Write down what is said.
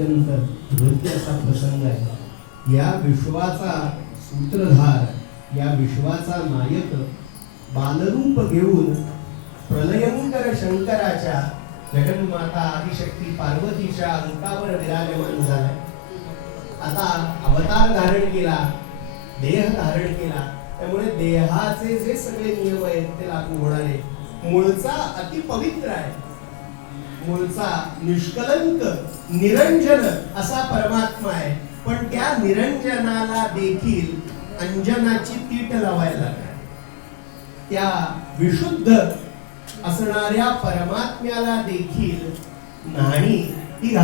अत्यंत हृदय असा प्रसंग आहे. या विश्वाचा सूत्रधार, या विश्वाचा नायक बालरूप घेऊन प्रलयंकर शंकराच्या जगन्माता आदिशक्ती पार्वतीच्या अंकावर विराजमान झालाय. आता अवतार धारण केला, देह धारण केला, त्यामुळे देहाचे जे सगळे नियम आहेत ते लागू होणार आहे. मूळचा अति पवित्र आहे, मूळचा निष्कलंक निरंजन असा परमात्मा आहे. पण त्या निरंजनाला देखील अंजनाची तीट लावायला लागणार. त्या विशुद्ध असणाऱ्या परमात्म्याला देखील न्हाणी